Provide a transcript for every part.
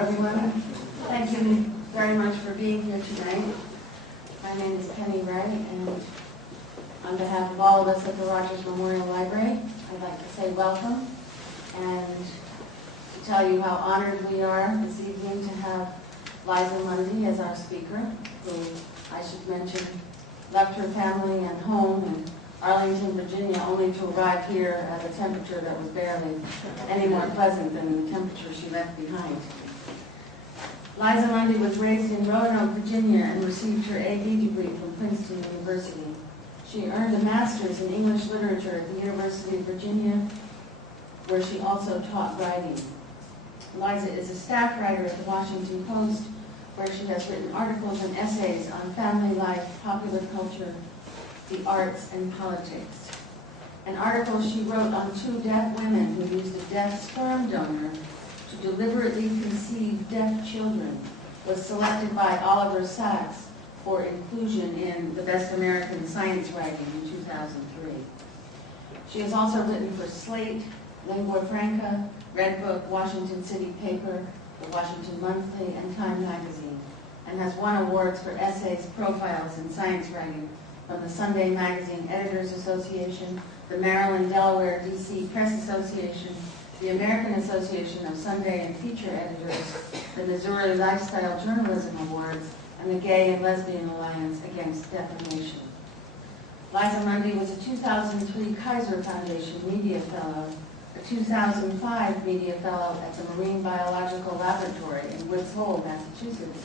everyone. Thank you very much for being here tonight. My name is Penny Ray, and on behalf of all of us at the Rogers Memorial Library, I'd like to say welcome and to tell you how honored we are this evening to have Liza Mundy as our speaker, who, I should mention, left her family and home in Arlington, Virginia, only to arrive here at a temperature that was barely any more pleasant than the temperature she left behind. Liza Mundy was raised in Roanoke, Virginia, and received her AD degree from Princeton University. She earned a master's in English literature at the University of Virginia, where she also taught writing. Liza is a staff writer at the Washington Post, where she has written articles and essays on family life, popular culture, the arts, and politics. An article she wrote on 2 deaf women who used a deaf sperm donor to deliberately conceive deaf children was selected by Oliver Sacks for inclusion in the Best American Science Writing in 2003. She has also written for Slate, Lingua Franca, Redbook, Washington City Paper, the Washington Monthly, and Time Magazine, and has won awards for essays, profiles, and science writing from the Sunday Magazine Editors Association, the Maryland, Delaware, D.C. Press Association, the American Association of Sunday and Feature Editors, the Missouri Lifestyle Journalism Awards, and the Gay and Lesbian Alliance Against Defamation. Liza Mundy was a 2003 Kaiser Foundation Media Fellow, a 2005 Media Fellow at the Marine Biological Laboratory in Woods Hole, Massachusetts,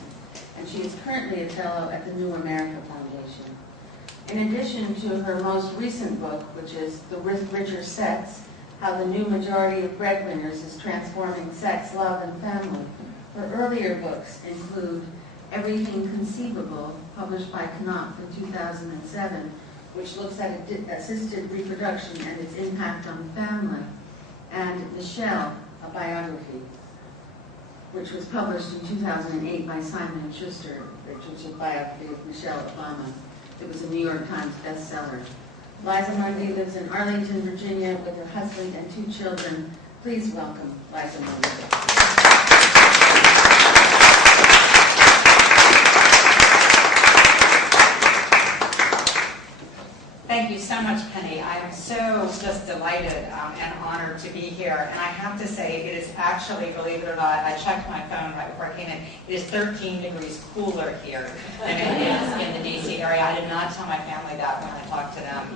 and she is currently a Fellow at the New America Foundation. In addition to her most recent book, which is The Richer Sex, How the New Majority of Breadwinners is Transforming Sex, Love, and Family, her earlier books include Everything Conceivable, published by Knopf in 2007, which looks at assisted reproduction and its impact on family, and Michelle, a biography, which was published in 2008 by Simon & Schuster, which is a biography of Michelle Obama. It was a New York Times bestseller. Liza Mundy lives in Arlington, Virginia, with her husband and 2 children. Please welcome Liza Mundy. Thank you so much, Penny. I am so just delighted and honored to be here. And I have to say, it is actually, believe it or not, I checked my phone right before I came in. It is 13 degrees cooler here than it is in the D.C. area. I did not tell my family that when I talked to them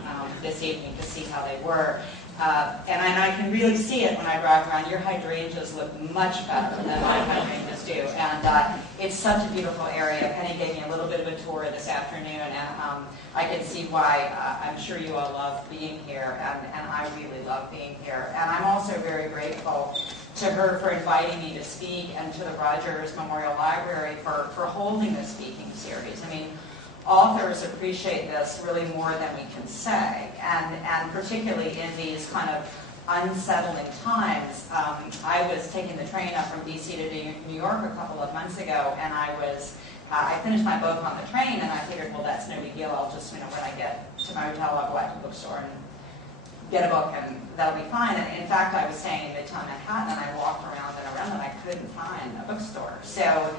this evening to see how they were. And I can really see it when I drive around. Your hydrangeas look much better than my hydrangeas do. And it's such a beautiful area. Penny gave me a little bit of a tour this afternoon, and I can see why I'm sure you all love being here, and I really love being here. And I'm also very grateful to her for inviting me to speak, and to the Rogers Memorial Library for holding this speaking series. I mean, authors appreciate this really more than we can say, and particularly in these kind of unsettling times. I was taking the train up from DC to New York a couple of months ago, and I finished my book on the train, and I figured, well, that's no big deal. I'll just, when I get to my hotel, I'll go out to the bookstore and get a book, and that'll be fine. And in fact, I was staying in Midtown Manhattan, and I walked around and I couldn't find a bookstore. So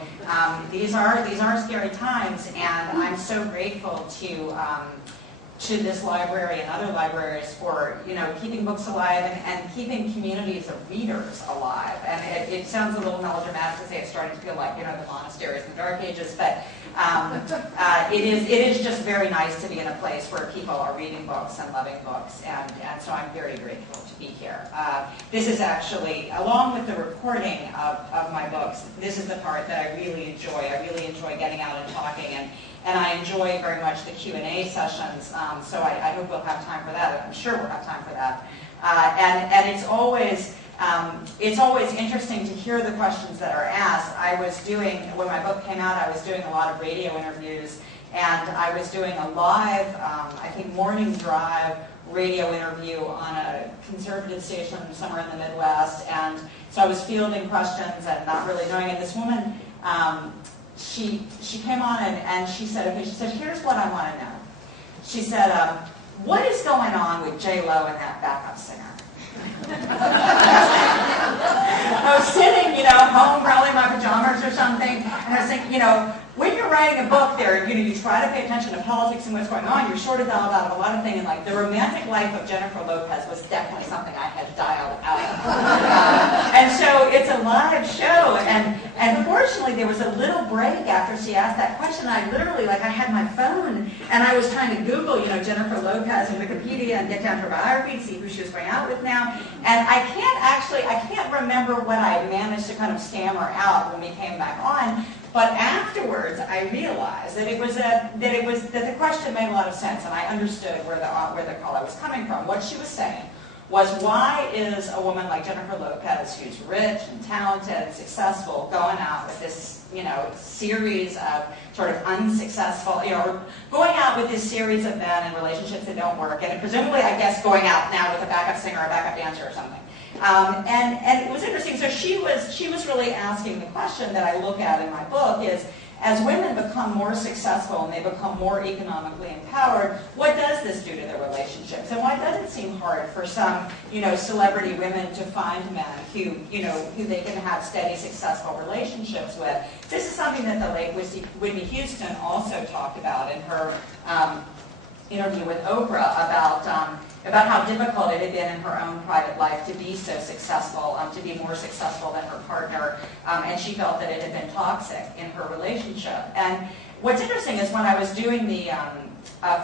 these are scary times, and I'm so grateful to this library and other libraries for keeping books alive and keeping communities of readers alive. And it sounds a little melodramatic to say it's starting to feel like the monasteries in the Dark Ages, but it is just very nice to be in a place where people are reading books and loving books, and so I'm very grateful to be here. This is actually, along with the reporting of my books, this is the part that I really enjoy. I really enjoy getting out and talking, and I enjoy very much the Q&A sessions, so I hope we'll have time for that. I'm sure we'll have time for that. And it's always interesting to hear the questions that are asked. When my book came out, I was doing a lot of radio interviews, and I was doing a live, I think, morning drive radio interview on a conservative station somewhere in the Midwest, and so I was fielding questions and not really knowing it. This woman, she came on and she said, okay, she said, here's what I want to know. She said, what is going on with J-Lo and that backup singer? I was sitting, home probably in my pajamas or something. And I was thinking, when you're writing a book there, you try to pay attention to politics and what's going on. You're sort of dialed out of a lot of things. And like the romantic life of Jennifer Lopez was definitely something I had dialed out of. And so it's a live show. And fortunately, there was a little break after she asked that question. I literally, I had my phone and I was trying to Google, Jennifer Lopez and Wikipedia and get down to her biography to see who she was going out with now. And I can't remember what I managed to kind of stammer out when we came back on. But afterwards, I realized that that the question made a lot of sense, and I understood where the caller was coming from. What she was saying was, why is a woman like Jennifer Lopez, who's rich and talented and successful, going out with this series of sort of unsuccessful, going out with this series of men in relationships that don't work, and presumably, I guess, going out now with a backup singer or a backup dancer or something. And it was interesting. So she was really asking the question that I look at in my book is, as women become more successful and they become more economically empowered, what does this do to their relationships? And why does it seem hard for some, celebrity women to find men who they can have steady, successful relationships with? This is something that the late Whitney Houston also talked about in her interview with Oprah about how difficult it had been in her own private life to be so successful, to be more successful than her partner, and she felt that it had been toxic in her relationship. And what's interesting is when I was doing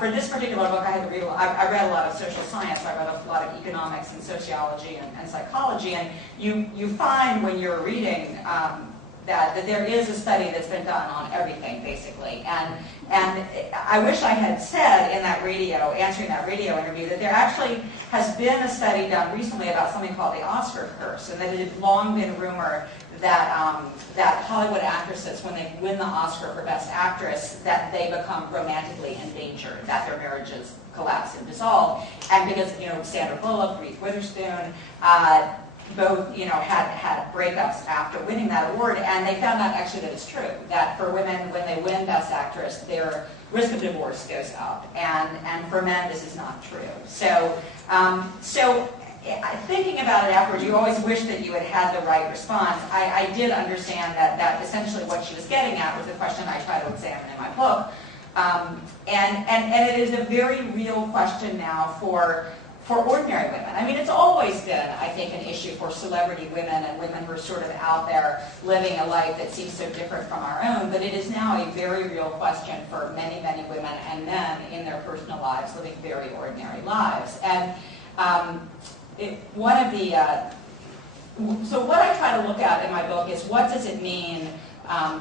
for this particular book, I read a lot of social science, so I read a lot of economics and sociology and psychology, and you find when you're reading that there is a study that's been done on everything, basically. And I wish I had said in answering that radio interview, that there actually has been a study done recently about something called the Oscar curse, and that it had long been rumored that Hollywood actresses, when they win the Oscar for Best Actress, that they become romantically endangered, that their marriages collapse and dissolve. And because, Sandra Bullock, Reese Witherspoon, both, had breakups after winning that award, and they found out actually that it's true, that for women, when they win Best Actress, their risk of divorce goes up, and for men, this is not true. So thinking about it afterwards, you always wish that you had the right response. I did understand that essentially what she was getting at was the question I try to examine in my book, and it is a very real question now for ordinary women. I mean, it's always been, I think, an issue for celebrity women and women who are sort of out there living a life that seems so different from our own, but it is now a very real question for many, many women and men in their personal lives, living very ordinary lives. And so what I try to look at in my book is, what does it mean,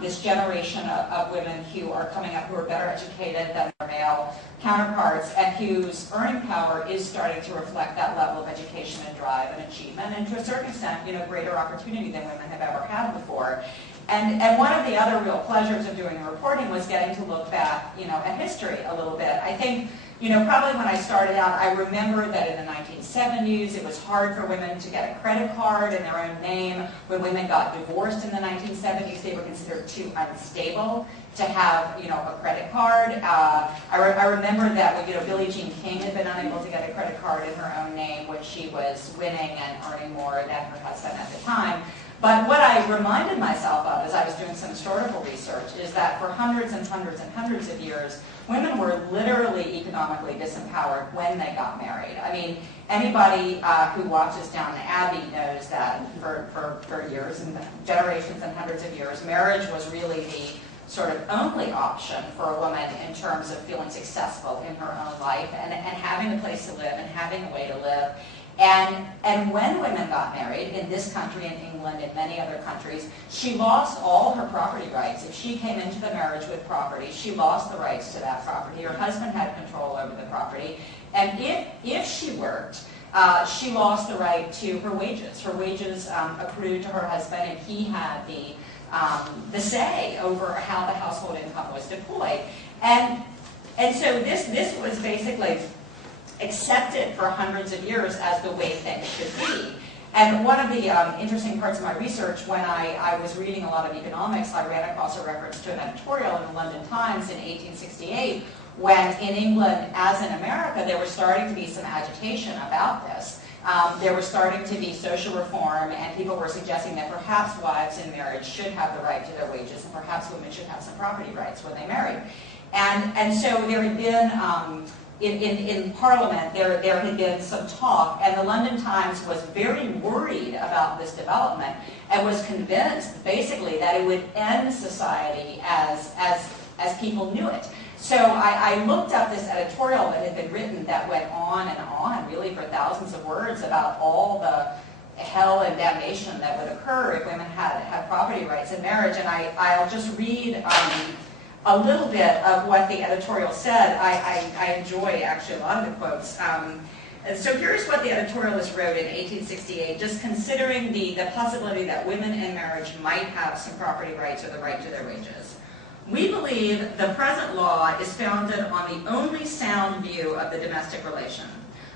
this generation of women who are coming up, who are better educated than their male counterparts, and whose earning power is starting to reflect that level of education and drive and achievement, and to a certain extent, greater opportunity than women have ever had before. And one of the other real pleasures of doing the reporting was getting to look back, at history a little bit. I think, probably when I started out, I remember that in the 1970s, it was hard for women to get a credit card in their own name. When women got divorced in the 1970s, they were considered too unstable to have, a credit card. I remember that when, Billie Jean King had been unable to get a credit card in her own name when she was winning and earning more than her husband at the time. But what I reminded myself of as I was doing some historical research is that for hundreds and hundreds and hundreds of years, women were literally economically disempowered when they got married. I mean, anybody who watches Downton Abbey knows that for years and generations and hundreds of years, marriage was really the sort of only option for a woman in terms of feeling successful in her own life and having a place to live and having a way to live. And when women got married, in this country, in England, in many other countries, she lost all her property rights. If she came into the marriage with property, she lost the rights to that property. Her husband had control over the property. And if she worked, she lost the right to her wages. Her wages accrued to her husband, and he had the say over how the household income was deployed. And so this was basically accepted for hundreds of years as the way things should be. And one of the interesting parts of my research, when I was reading a lot of economics, I ran across a reference to an editorial in the London Times in 1868, when in England, as in America, there was starting to be some agitation about this. there was starting to be social reform, and people were suggesting that perhaps wives in marriage should have the right to their wages, and perhaps women should have some property rights when they married. And so there had been, in Parliament, there had been some talk, and the London Times was very worried about this development and was convinced, basically, that it would end society as people knew it. So I looked up this editorial that had been written that went on and on, really for thousands of words, about all the hell and damnation that would occur if women had property rights in marriage. And I'll just read a little bit of what the editorial said. I enjoy, actually, a lot of the quotes. And so here's what the editorialist wrote in 1868, just considering the possibility that women in marriage might have some property rights or the right to their wages. We believe the present law is founded on the only sound view of the domestic relation.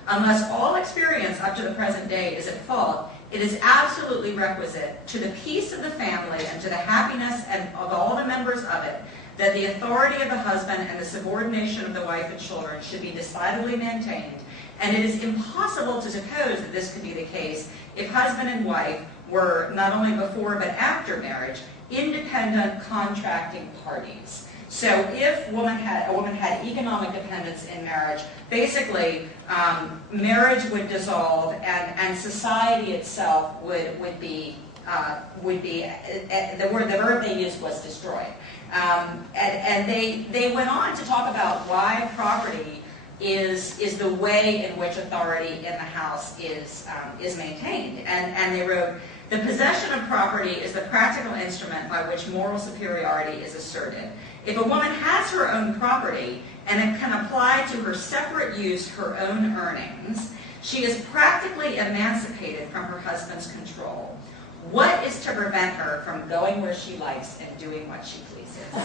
Unless all experience up to the present day is at fault, it is absolutely requisite to the peace of the family and to the happiness of all the members of it that the authority of the husband and the subordination of the wife and children should be decidedly maintained, and it is impossible to suppose that this could be the case if husband and wife were, not only before but after marriage, independent contracting parties. So if a woman had economic dependence in marriage, basically marriage would dissolve and society itself would be the verb they used was destroyed. And they went on to talk about why property is the way in which authority in the house is maintained. And they wrote, the possession of property is the practical instrument by which moral superiority is asserted. If a woman has her own property and it can apply to her separate use her own earnings, she is practically emancipated from her husband's control. What is to prevent her from going where she likes and doing what she pleases? So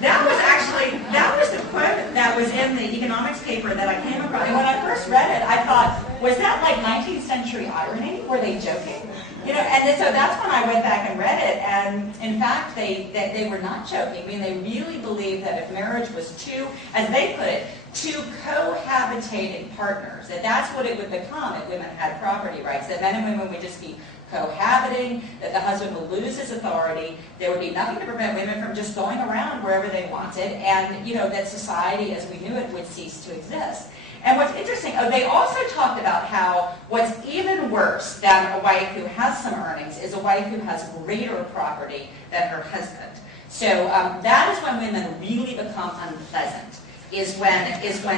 that was the quote that was in the economics paper that I came across. And when I first read it, I thought, was that like 19th century irony? Were they joking? You know, and so that's when I went back and read it, and in fact, they were not joking. I mean, they really believed that if marriage was two, as they put it, two cohabitating partners, that's what it would become if women had property rights, that men and women would just be cohabiting, that the husband would lose his authority, there would be nothing to prevent women from just going around wherever they wanted, and that society as we knew it would cease to exist. And what's interesting, they also talked about how what's even worse than a wife who has some earnings is a wife who has greater property than her husband. So that is when women really become unpleasant, is when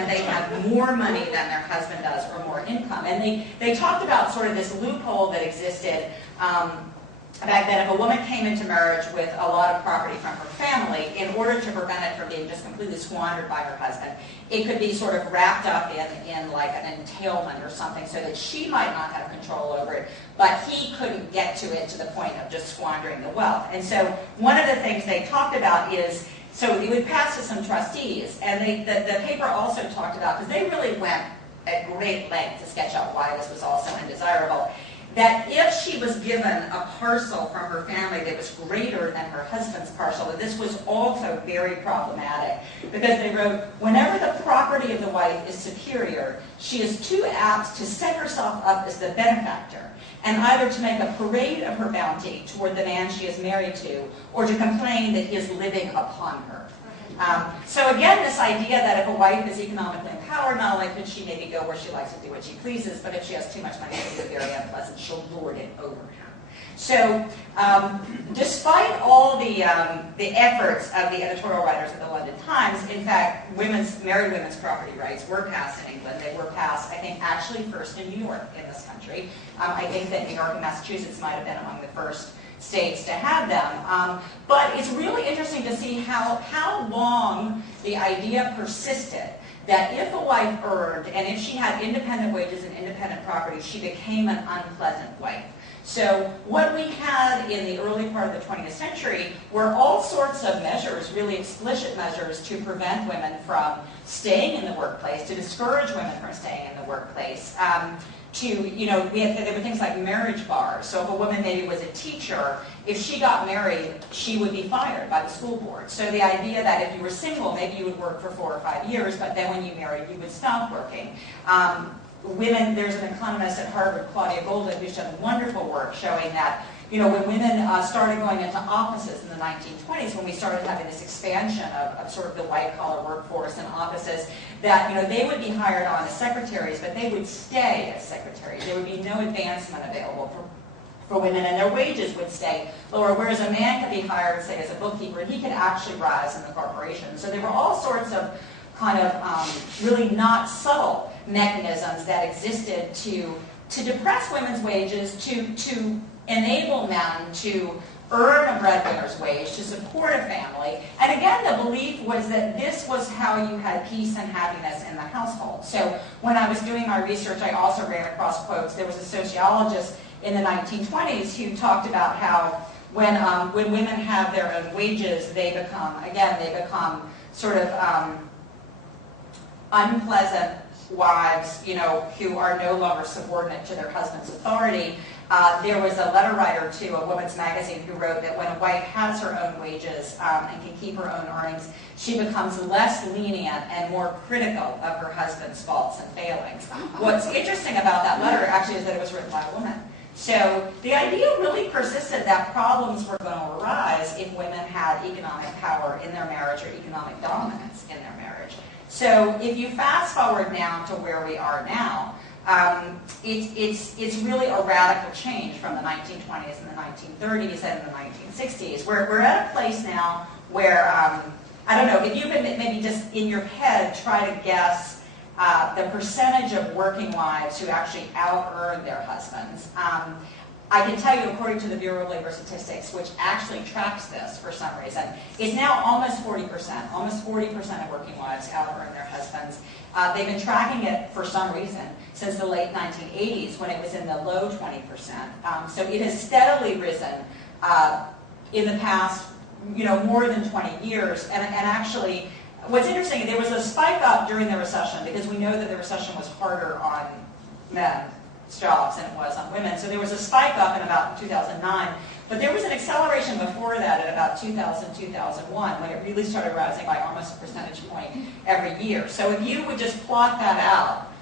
they have more money than their husband does or more income. And they talked about sort of this loophole that existed back then. If a woman came into marriage with a lot of property from her family, in order to prevent it from being just completely squandered by her husband, it could be sort of wrapped up in like an entailment or something so that she might not have control over it, but he couldn't get to it to the point of just squandering the wealth. And so one of the things they talked about is, so it would pass to some trustees, and the paper also talked about, because they really went at great length to sketch out why this was all so undesirable, that if she was given a parcel from her family that was greater than her husband's parcel, that this was also very problematic. Because they wrote, whenever the property of the wife is superior, she is too apt to set herself up as the benefactor, and either to make a parade of her bounty toward the man she is married to, or to complain that he is living upon her. So again, this idea that if a wife is economically empowered, not only could she maybe go where she likes to do what she pleases, but if she has too much money, it will be very unpleasant. She'll lord it over him. So despite all the efforts of the editorial writers of the London Times, in fact, married women's property rights were passed in England. They were passed, I think, actually first in New York in this country. I think that New York and Massachusetts might have been among the first states to have them. But it's really interesting to see how long the idea persisted that if a wife earned, and if she had independent wages and independent property, she became an unpleasant wife. So what we had in the early part of the 20th century were all sorts of measures, really explicit measures, to prevent women from staying in the workplace, to discourage women from staying in the workplace. There were things like marriage bars. So if a woman maybe was a teacher, if she got married, she would be fired by the school board. So the idea that if you were single, maybe you would work for 4 or 5 years, but then when you married, you would stop working. women, there's an economist at Harvard, Claudia Golden, who's done wonderful work showing that, when women started going into offices in the 1920s, when we started having this expansion of sort of the white-collar workforce and offices, that, they would be hired on as secretaries, but they would stay as secretaries. There would be no advancement available for women, and their wages would stay lower, whereas a man could be hired, say, as a bookkeeper, and he could actually rise in the corporation. So there were all sorts of kind of really not subtle mechanisms that existed to depress women's wages, to enable men to earn a breadwinner's wage, to support a family. And again, the belief was that this was how you had peace and happiness in the household. So when I was doing my research, I also ran across quotes. There was a sociologist in the 1920s who talked about how when women have their own wages, they become sort of unpleasant wives, who are no longer subordinate to their husband's authority. There was a letter writer to a women's magazine who wrote that when a wife has her own wages and can keep her own earnings, she becomes less lenient and more critical of her husband's faults and failings. What's interesting about that letter actually is that it was written by a woman. So the idea really persisted that problems were going to arise if women had economic power in their marriage or economic dominance in their marriage. So if you fast forward now to where we are now, it's really a radical change from the 1920s and the 1930s and the 1960s. We're at a place now where, I don't know, if you could maybe just in your head try to guess the percentage of working wives who actually out-earn their husbands. I can tell you, according to the Bureau of Labor Statistics, which actually tracks this for some reason, it's now almost 40%. Almost 40% of working wives out-earn their husbands. They've been tracking it for some reason since the late 1980s when it was in the low 20%. So it has steadily risen in the past, more than 20 years. And actually, what's interesting, there was a spike up during the recession because we know that the recession was harder on men's jobs than it was on women. So there was a spike up in about 2009. But there was an acceleration before that at about 2000, 2001 when it really started rising by almost a percentage point every year. So if you would just plot that out,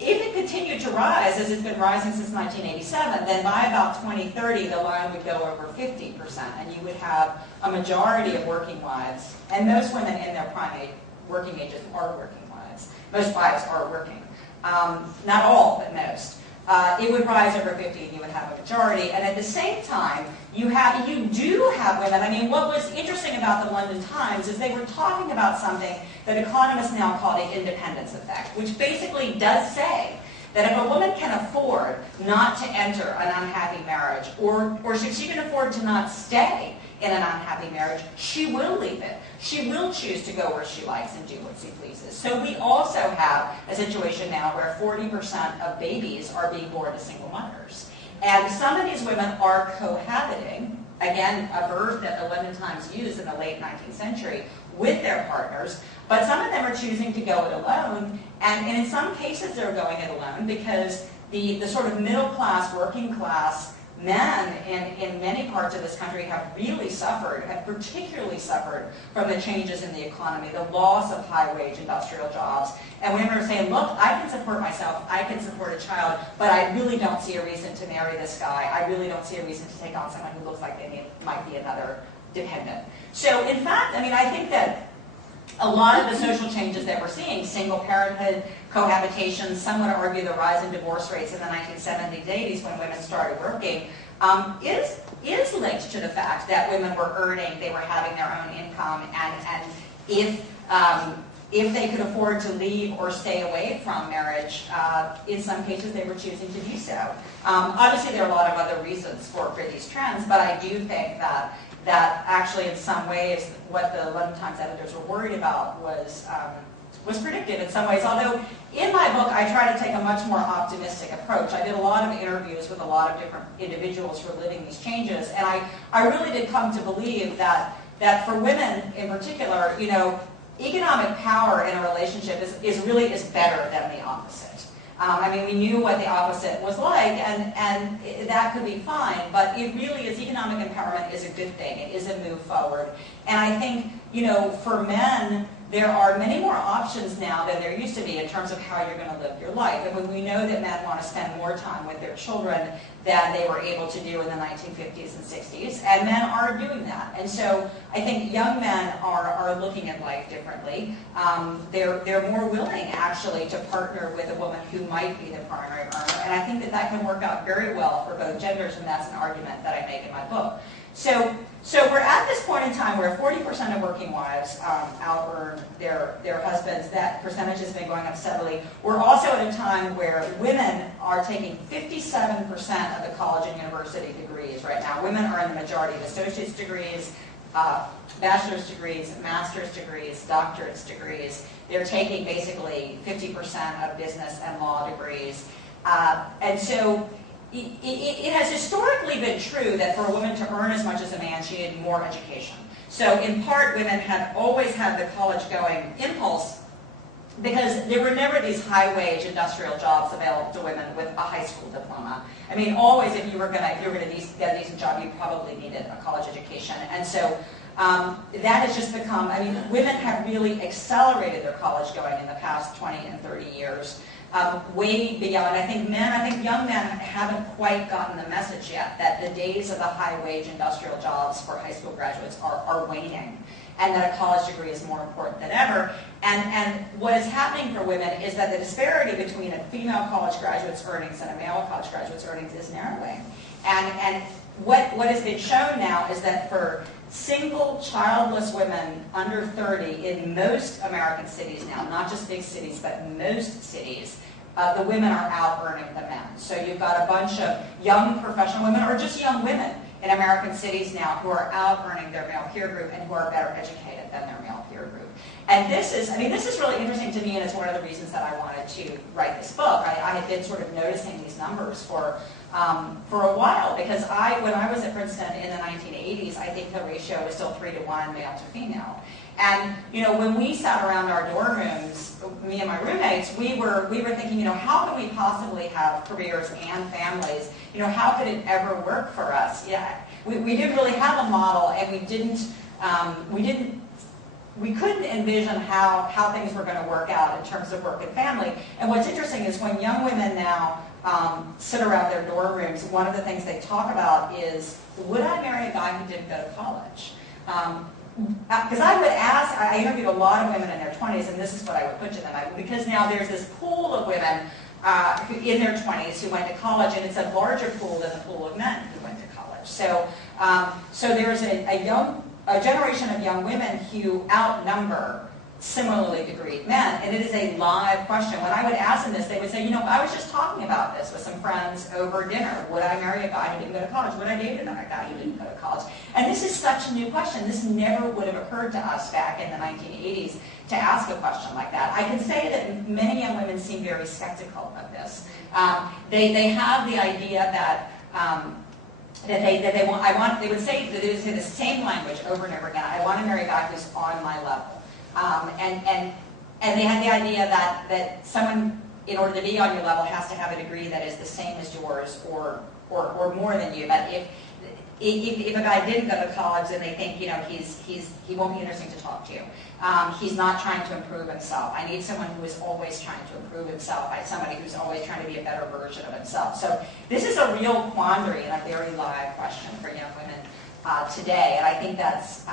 if it continued to rise as it's been rising since 1987, then by about 2030 the line would go over 50%, and you would have a majority of working wives, and most women in their prime working ages are working wives. Most wives are working. Not all, but most. It would rise over 50 and you would have a majority. And at the same time, you do have women. I mean, what was interesting about the London Times is they were talking about something that economists now call the independence effect, which basically does say that if a woman can afford not to enter an unhappy marriage, or if she can afford to not stay in an unhappy marriage, she will leave it. She will choose to go where she likes and do what she pleases. So we also have a situation now where 40% of babies are being born to single mothers. And some of these women are cohabiting, again, a verb that the London Times used in the late 19th century, with their partners, but some of them are choosing to go it alone, and in some cases they're going it alone because the sort of middle class, working class men in many parts of this country have really suffered, have particularly suffered from the changes in the economy, the loss of high-wage industrial jobs. And women are saying, look, I can support myself, I can support a child, but I really don't see a reason to marry this guy. I really don't see a reason to take on someone who looks like they might be another dependent. So in fact, I mean, I think that a lot of the social changes that we're seeing, single parenthood, cohabitation, some would argue the rise in divorce rates in the 1970s, 80s when women started working, is linked to the fact that women were earning, they were having their own income, and if they could afford to leave or stay away from marriage, in some cases they were choosing to do so. Obviously there are a lot of other reasons for these trends, but I do think that actually in some ways what the London Times editors were worried about was predicted in some ways, although in my book I try to take a much more optimistic approach. I did a lot of interviews with a lot of different individuals who are living these changes, and I really did come to believe that for women in particular, economic power in a relationship is better than the opposite. I mean, we knew what the opposite was like, and that could be fine, but it really is, economic empowerment is a good thing. It is a move forward. And I think, for men, there are many more options now than there used to be in terms of how you're going to live your life. And when we know that men want to spend more time with their children than they were able to do in the 1950s and 60s, and men are doing that. And so I think young men are looking at life differently. They're more willing, actually, to partner with a woman who might be the primary earner. And I think that that can work out very well for both genders, and that's an argument that I make in my book. So we're at this point in time where 40% of working wives out-earn their husbands. That percentage has been going up steadily. We're also at a time where women are taking 57% of the college and university degrees right now. Women are in the majority of associate's degrees, bachelor's degrees, master's degrees, doctorate's degrees. They're taking basically 50% of business and law degrees. And so it has historically been true that for a woman to earn as much as a man, she needed more education. So in part, women have always had the college-going impulse because there were never these high-wage industrial jobs available to women with a high school diploma. I mean, always if you were going to get a decent job, you probably needed a college education. And so that has just become, I mean, women have really accelerated their college going in the past 20 and 30 years. Way beyond, I think young men haven't quite gotten the message yet that the days of the high-wage industrial jobs for high school graduates are waning, and that a college degree is more important than ever. And what is happening for women is that the disparity between a female college graduate's earnings and a male college graduate's earnings is narrowing. And what has been shown now is that for single childless women under 30 in most American cities now, not just big cities, but most cities, the women are out-earning the men. So you've got a bunch of young professional women, or just young women in American cities now, who are out-earning their male peer group and who are better educated than their male peer group. And this is really interesting to me, and it's one of the reasons that I wanted to write this book. I had been sort of noticing these numbers for a while, because when I was at Princeton in the 1980s, I think the ratio was still 3-to-1 male to female. And when we sat around our dorm rooms, me and my roommates, we were thinking, how can we possibly have careers and families? How could it ever work for us? Yeah, we didn't really have a model, and we couldn't envision how things were going to work out in terms of work and family. And what's interesting is when young women now sit around their dorm rooms, one of the things they talk about is, would I marry a guy who didn't go to college? Because I interviewed a lot of women in their 20s, and this is what I would put to them. Because now there's this pool of women in their 20s who went to college, and it's a larger pool than the pool of men who went to college. So there's a generation of young women who outnumber similarly degreed men, and it is a live question. When I would ask them this, they would say, I was just talking about this with some friends over dinner. Would I marry a guy who didn't go to college? Would I date another guy who didn't go to college? And this is such a new question. This never would have occurred to us back in the 1980s to ask a question like that. I can say that many young women seem very skeptical of this. They have the idea that they would say the same language over and over again. I want to marry a guy who's on my level. And they had the idea that someone, in order to be on your level, has to have a degree that is the same as yours or more than you. But if a guy didn't go to college, then they think he won't be interesting to talk to. He's not trying to improve himself. I need someone who is always trying to improve himself. I need somebody who's always trying to be a better version of himself. So this is a real quandary and a very live question for young women today. And I think that's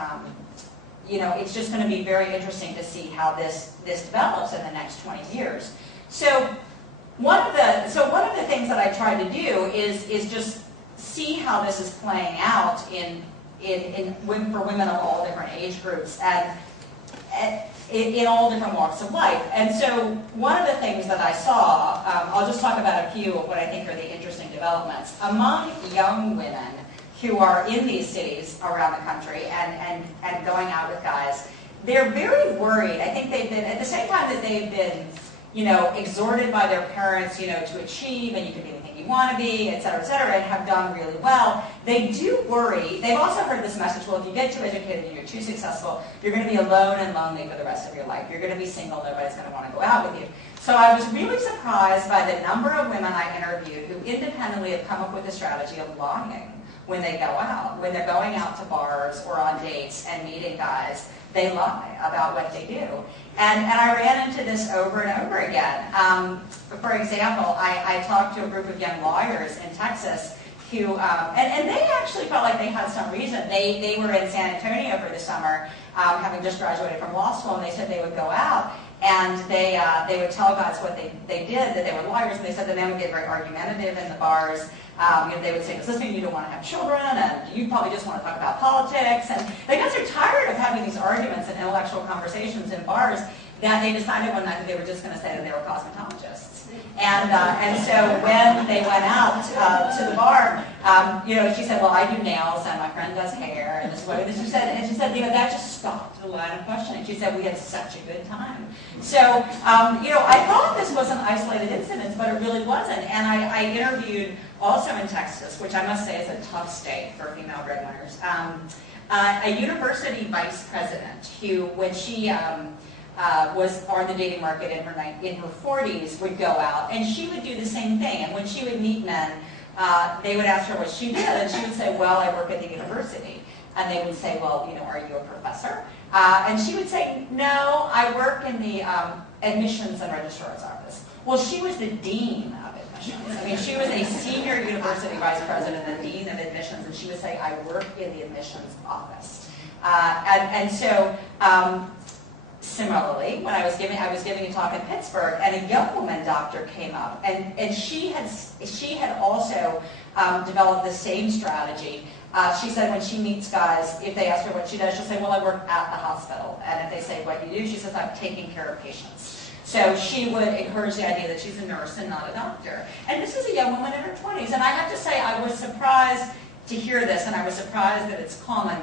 it's just going to be very interesting to see how this develops in the next 20 years. So one of the things that I try to do is just see how this is playing out for women of all different age groups and in all different walks of life. And so one of the things that I saw, I'll just talk about a few of what I think are the interesting developments. Among young women who are in these cities around the country and going out with guys, they're very worried. I think they've been, at the same time that they've been, exhorted by their parents, to achieve, and you can be anything you want to be, et cetera, and have done really well, they do worry. They've also heard this message, well, if you get too educated and you're too successful, you're going to be alone and lonely for the rest of your life. You're going to be single, nobody's going to want to go out with you. So I was really surprised by the number of women I interviewed who independently have come up with the strategy of lying when they go out. When they're going out to bars or on dates and meeting guys, they lie about what they do. And I ran into this over and over again. For example, I talked to a group of young lawyers in Texas who, and they actually felt like they had some reason. They were in San Antonio for the summer, having just graduated from law school, and they said they would go out and they would tell guys what they did, that they were lawyers, and they said the men would get very argumentative in the bars. They would say, listen, you don't want to have children, and you probably just want to talk about politics. And the guys are tired of having these arguments and intellectual conversations in bars that they decided one night that they were just going to say that they were cosmetologists. And so when they went out to the bar, she said, well, I do nails, and my friend does hair, and this is what she said. And she said, that just stopped the line of questioning. She said, we had such a good time. So, I thought this was an isolated incident, but it really wasn't. And I interviewed also in Texas, which I must say is a tough state for female breadwinners, a university vice president who, when she was on the dating market in her 40s, would go out, and she would do the same thing. And when she would meet men, they would ask her what she did, and she would say, well, I work at the university. And they would say, well, are you a professor? And she would say, no, I work in the admissions and registrar's office. Well, she was the dean of admissions. I mean, she was a senior university vice president and dean of admissions, and she would say, I work in the admissions office. So similarly, when I was giving a talk in Pittsburgh, and a young woman doctor came up, and she had also developed the same strategy. She said when she meets guys, if they ask her what she does, she'll say, well, I work at the hospital. And if they say, what do you do? She says, I'm taking care of patients. So she would encourage the idea that she's a nurse and not a doctor. And this is a young woman in her 20s. And I have to say, I was surprised to hear this, and I was surprised that it's common.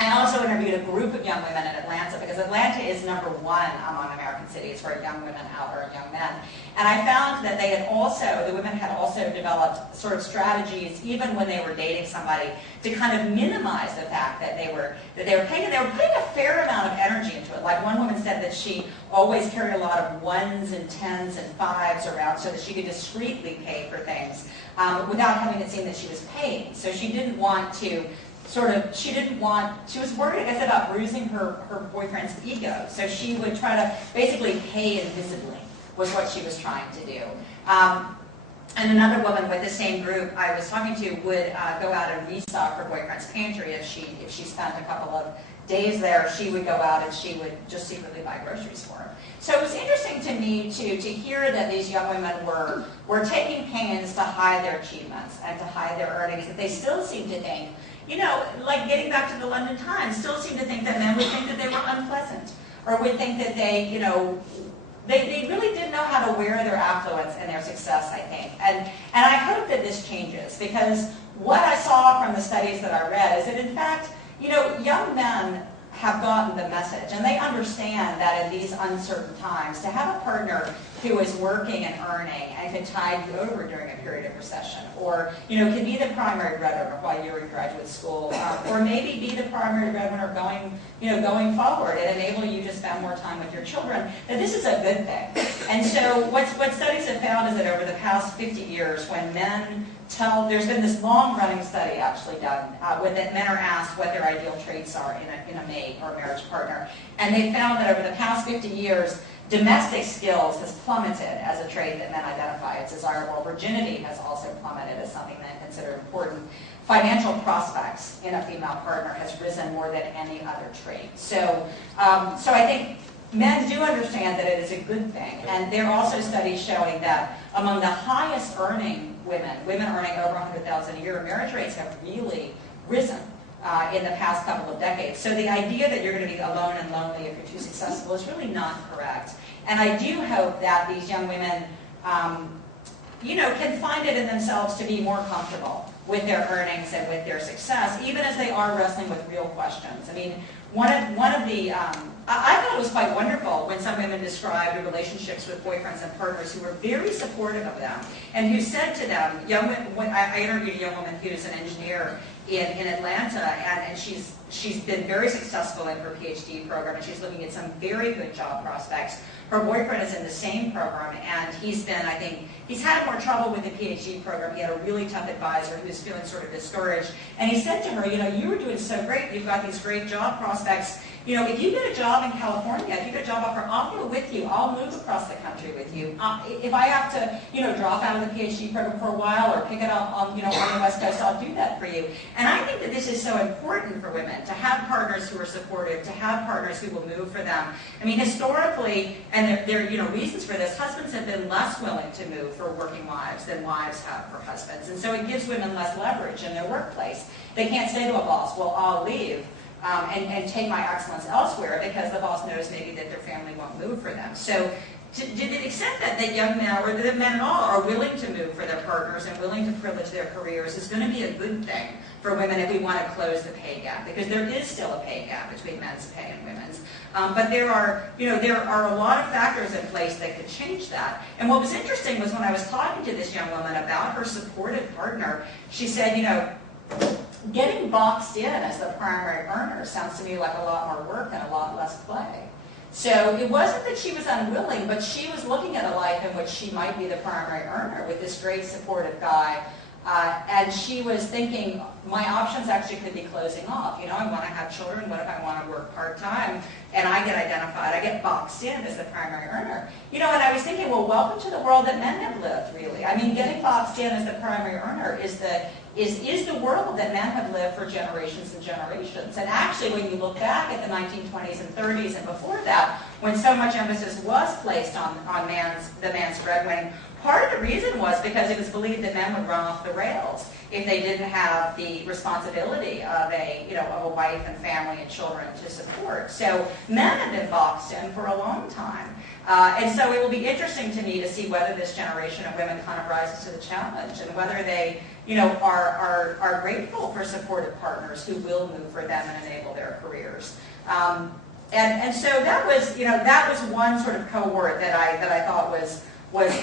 I also interviewed a group of young women in Atlanta, because Atlanta is #1 among American cities for young women out or young men. And I found that the women had also developed sort of strategies, even when they were dating somebody, to kind of minimize the fact that they were paying a fair amount of energy into it. Like one woman said that she always carried a lot of 1s and 10s and 5s around so that she could discreetly pay for things without having it seem that she was paying. So she didn't want to she was worried, I guess, about bruising her boyfriend's ego. So she would try to basically pay invisibly, was what she was trying to do. And another woman with the same group I was talking to would go out and restock her boyfriend's pantry. If she spent a couple of days there, she would go out and she would just secretly buy groceries for him. So it was interesting to me to hear that these young women were taking pains to hide their achievements and to hide their earnings, that they still seem to think, like getting back to the London Times, still seem to think that men would think that they were unpleasant, or would think that they really didn't know how to wear their affluence and their success, I think. And I hope that this changes, because what I saw from the studies that I read is that, in fact, young men have gotten the message, and they understand that in these uncertain times, to have a partner who is working and earning and can tide you over during a period of recession, or can be the primary breadwinner while you're in graduate school, or maybe be the primary breadwinner going forward and enable you to spend more time with your children, that this is a good thing. And so what studies have found is that over the past 50 years, when men there's been this long-running study actually done when men are asked what their ideal traits are in a mate or a marriage partner, and they found that over the past 50 years, domestic skills has plummeted as a trait that men identify as desirable. Virginity has also plummeted as something men consider important. Financial prospects in a female partner has risen more than any other trait. So I think men do understand that it is a good thing, and there are also studies showing that among the highest earning women earning over $100,000 a year, marriage rates have really risen in the past couple of decades. So the idea that you're going to be alone and lonely if you're too successful is really not correct. And I do hope that these young women, can find it in themselves to be more comfortable with their earnings and with their success, even as they are wrestling with real questions. I mean, one of the I thought it was quite wonderful when some women described their relationships with boyfriends and partners who were very supportive of them, and who said to them, I interviewed a young woman who's an engineer in Atlanta, and she's been very successful in her PhD program, and she's looking at some very good job prospects. Her boyfriend is in the same program, and he's been, I think, he's had more trouble with the PhD program. He had a really tough advisor who was feeling sort of discouraged. And he said to her, you know, you were doing so great. You've got these great job prospects. You know, if you get a job in California, if you get a job offer, I'll go with you. I'll move across the country with you. If I have to, you know, drop out of the PhD program for a while or pick it up on, you know, on the West Coast, I'll do that for you. And I think that this is so important for women, to have partners who are supportive, to have partners who will move for them. I mean, historically, and there are, you know, reasons for this, husbands have been less willing to move for working wives than wives have for husbands. And so it gives women less leverage in their workplace. They can't say to a boss, well, I'll leave. And take my excellence elsewhere, because the boss knows maybe that their family won't move for them. So to the extent that young men, or that men at all, are willing to move for their partners and willing to privilege their careers, is going to be a good thing for women if we want to close the pay gap, because there is still a pay gap between men's pay and women's. But there are a lot of factors in place that could change that. And what was interesting was when I was talking to this young woman about her supportive partner, she said, you know, getting boxed in as the primary earner sounds to me like a lot more work and a lot less play. So it wasn't that she was unwilling, but she was looking at a life in which she might be the primary earner with this great supportive guy. And she was thinking, my options actually could be closing off. You know, I want to have children. What if I want to work part-time? And I get identified, I get boxed in as the primary earner. You know, and I was thinking, well, welcome to the world that men have lived, really. I mean, getting boxed in as the primary earner is the world that men have lived for generations and generations. And actually, when you look back at the 1920s and 30s and before that, when so much emphasis was placed on the man's breadwinning, part of the reason was because it was believed that men would run off the rails if they didn't have the responsibility of a wife and family and children to support. So men have been boxed in for a long time. And so it will be interesting to me to see whether this generation of women kind of rises to the challenge, and whether they, you know, are grateful for supportive partners who will move for them and enable their careers. And so that was one sort of cohort that I thought was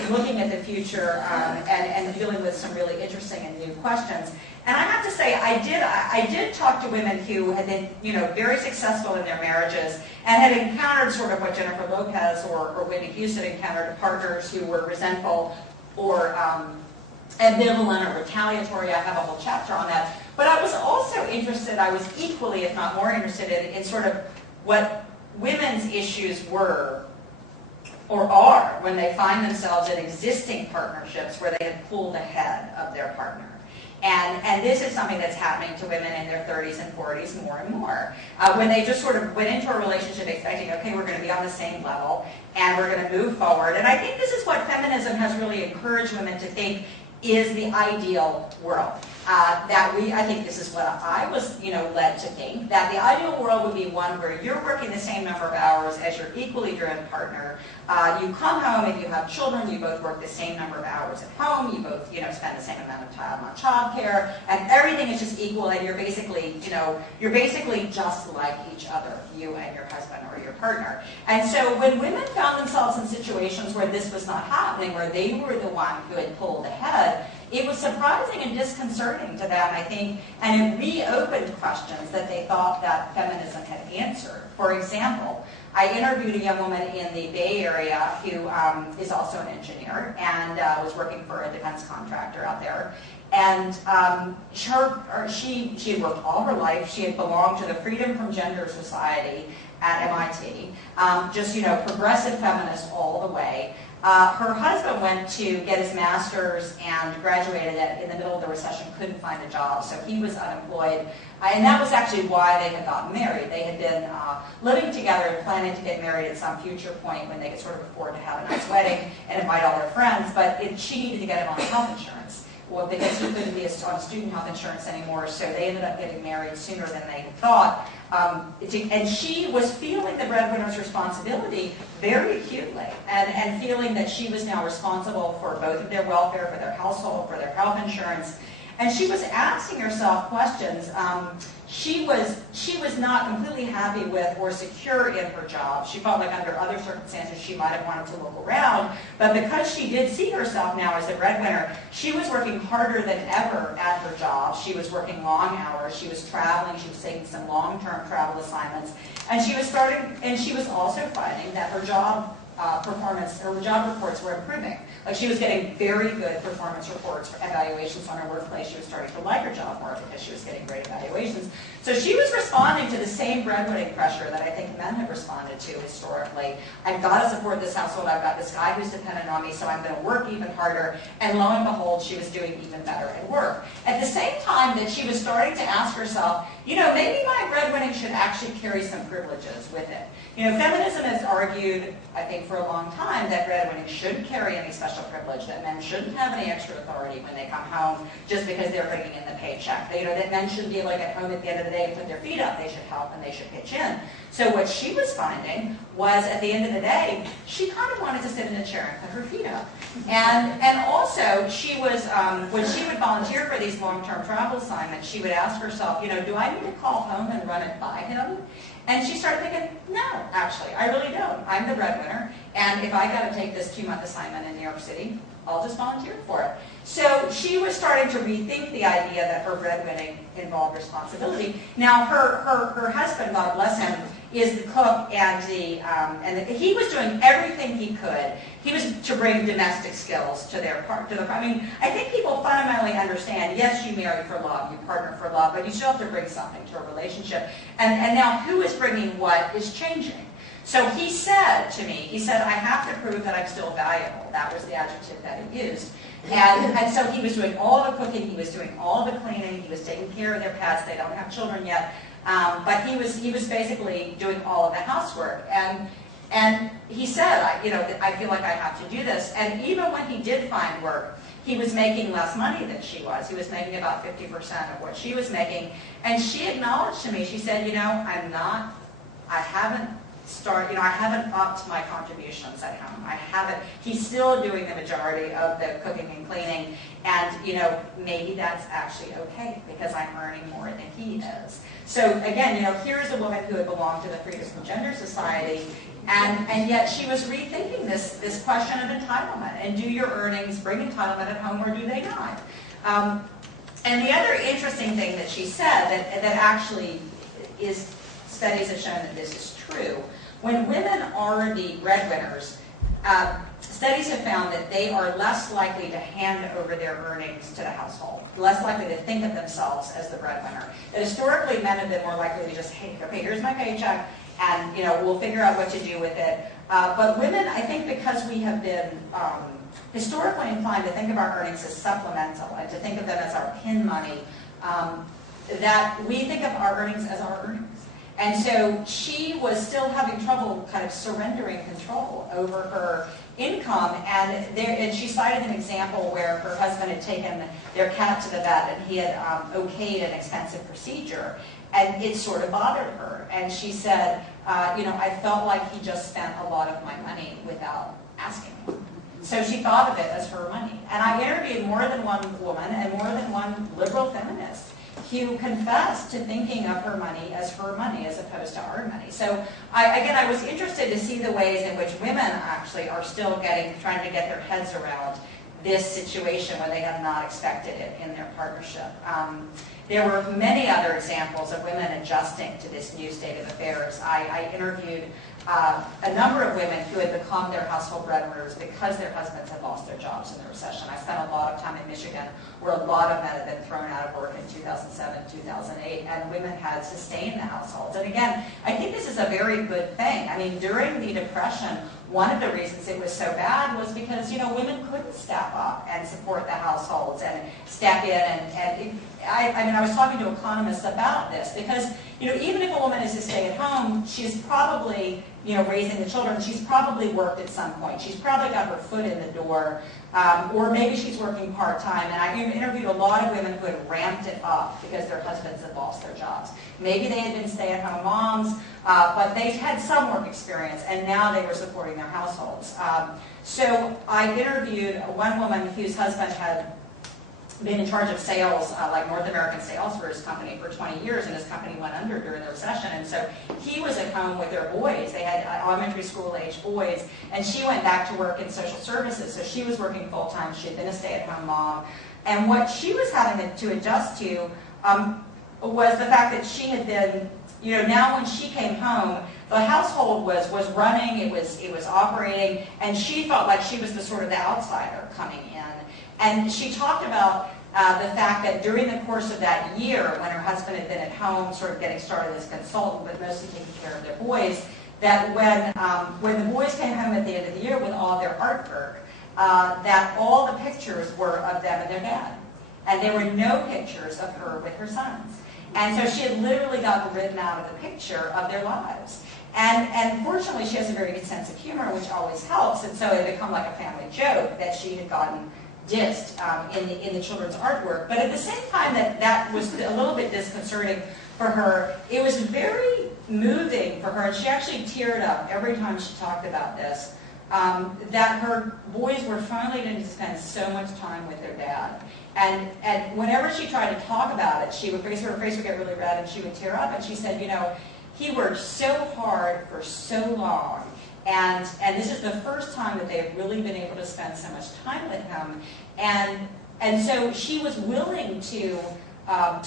looking at the future and dealing with some really interesting and new questions. And I have to say, I did talk to women who had been, you know, very successful in their marriages and had encountered sort of what Jennifer Lopez or Whitney Houston encountered, partners who were resentful or ambivalent or retaliatory. I have a whole chapter on that. But I was also interested, I was equally, if not more interested in sort of what women's issues were or are when they find themselves in existing partnerships where they have pulled ahead of their partner. And this is something that's happening to women in their 30s and 40s more and more. When they just sort of went into a relationship expecting, okay, we're going to be on the same level and we're going to move forward. And I think this is what feminism has really encouraged women to think is the ideal world. I think this is what I was, you know, led to think, that the ideal world would be one where you're working the same number of hours as your equally driven partner. You come home, if you have children, you both work the same number of hours at home. You both, you know, spend the same amount of time on childcare, and everything is just equal. And you're basically, you know, just like each other, you and your husband or your partner. And so when women found themselves in situations where this was not happening, where they were the one who had pulled ahead, it was surprising and disconcerting to them, I think, and it reopened questions that they thought that feminism had answered. For example, I interviewed a young woman in the Bay Area who is also an engineer and was working for a defense contractor out there. And she had worked all her life. She had belonged to the Freedom from Gender Society at MIT, just, you know, progressive feminist all the way. Her husband went to get his master's and graduated in the middle of the recession, couldn't find a job, so he was unemployed. And that was actually why they had gotten married. They had been living together and planning to get married at some future point when they could sort of afford to have a nice wedding and invite all their friends, but she needed to get him on health insurance. Well, because he couldn't be on student health insurance anymore, so they ended up getting married sooner than they had thought. And she was feeling the breadwinner's responsibility very acutely, and feeling that she was now responsible for both of their welfare, for their household, for their health insurance. And she was asking herself questions. She was not completely happy with or secure in her job. She felt like under other circumstances she might have wanted to look around, but because she did see herself now as a breadwinner, she was working harder than ever at her job. She was working long hours, she was traveling, she was taking some long-term travel assignments, and she was also finding that her job performance, her job reports were improving. Like she was getting very good performance reports, evaluations on her workplace. She was starting to like her job more because she was getting great evaluations. So she was responding to the same breadwinning pressure that I think men have responded to historically. I've got to support this household. I've got this guy who's dependent on me, so I'm going to work even harder. And lo and behold, she was doing even better at work. At the same time that she was starting to ask herself, you know, maybe my breadwinning should actually carry some privileges with it. You know, feminism has argued, I think, for a long time that breadwinning shouldn't carry any special privilege, that men shouldn't have any extra authority when they come home just because they're bringing in the paycheck. You know, that men shouldn't be able to get home at the end of the day and put their feet up. They should help and they should pitch in. So what she was finding was, at the end of the day, she kind of wanted to sit in a chair and put her feet up. And also, she was, when she would volunteer for these long-term travel assignments, she would ask herself, you know, do I need to call home and run it by him? And she started thinking, no, actually, I really don't. I'm the breadwinner, and if I got to take this 2-month assignment in New York City, I'll just volunteer for it. So she was starting to rethink the idea that her breadwinning involved responsibility. Now, her husband, God bless him, is the cook, and he was doing everything he could. He was to bring domestic skills to their I mean, I think people fundamentally understand, yes, you marry for love, you partner for love, but you still have to bring something to a relationship. And now who is bringing what is changing. So he said to me, he said, I have to prove that I'm still valuable. That was the adjective that he used. And so he was doing all the cooking, he was doing all the cleaning, he was taking care of their pets. They don't have children yet. But he was basically doing all of the housework. And he said, I feel like I have to do this. And even when he did find work, he was making less money than she was. He was making about 50% of what she was making. And she acknowledged to me, she said, I haven't upped my contributions at home. He's still doing the majority of the cooking and cleaning. And, maybe that's actually okay because I'm earning more than he is. So again, here's a woman who had belonged to the Freedom from Gender Society, and yet she was rethinking this question of entitlement. And do your earnings bring entitlement at home or do they not? And the other interesting thing that she said that actually is, studies have shown that this is true. When women are the breadwinners, studies have found that they are less likely to hand over their earnings to the household, less likely to think of themselves as the breadwinner. That historically, men have been more likely to just, hey, okay, here's my paycheck, and we'll figure out what to do with it. But women, I think because we have been historically inclined to think of our earnings as supplemental and to think of them as our pin money, that we think of our earnings as our earnings. And so she was still having trouble kind of surrendering control over her income, and she cited an example where her husband had taken their cat to the vet and he had okayed an expensive procedure, and it sort of bothered her. And she said, I felt like he just spent a lot of my money without asking me. So she thought of it as her money. And I interviewed more than one woman and more than one liberal feminist who confessed to thinking of her money as opposed to our money. So I was interested to see the ways in which women actually are still trying to get their heads around this situation when they have not expected it in their partnership. There were many other examples of women adjusting to this new state of affairs. I interviewed a number of women who had become their household breadwinners because their husbands had lost their jobs in the recession. I spent a lot of time in Michigan where a lot of men had been thrown out of work in 2007, 2008, and women had sustained the households. And again, I think this is a very good thing. I mean, during the Depression, one of the reasons it was so bad was because, women couldn't step up and support the households and step in. I was talking to economists about this because, even if a woman is to stay at home, she's probably, raising the children, she's probably worked at some point. She's probably got her foot in the door, or maybe she's working part-time. And I interviewed a lot of women who had ramped it up because their husbands had lost their jobs. Maybe they had been stay-at-home moms, but they had some work experience, and now they were supporting their households. So I interviewed one woman whose husband had been in charge of sales, like North American sales for his company for 20 years, and his company went under during the recession. And so he was at home with their boys. They had elementary school age boys, and she went back to work in social services. So she was working full time. She had been a stay-at-home mom. And what she was having to adjust to was the fact that she had been, now when she came home, the household was running, it was operating, and she felt like she was the sort of the outsider coming in. And she talked about the fact that during the course of that year, when her husband had been at home, sort of getting started as a consultant, but mostly taking care of their boys, that when the boys came home at the end of the year with all their artwork, that all the pictures were of them and their dad. And there were no pictures of her with her sons. And so she had literally gotten written out of the picture of their lives. And fortunately, she has a very good sense of humor, which always helps. And so it had become like a family joke that she had gotten dissed in the children's artwork. But at the same time that was a little bit disconcerting for her, it was very moving for her, and she actually teared up every time she talked about this, that her boys were finally going to spend so much time with their dad. And whenever she tried to talk about it, her face would get really red and she would tear up, and she said, he worked so hard for so long, and this is the first time that they've really been able to spend so much time with him. And so she was willing to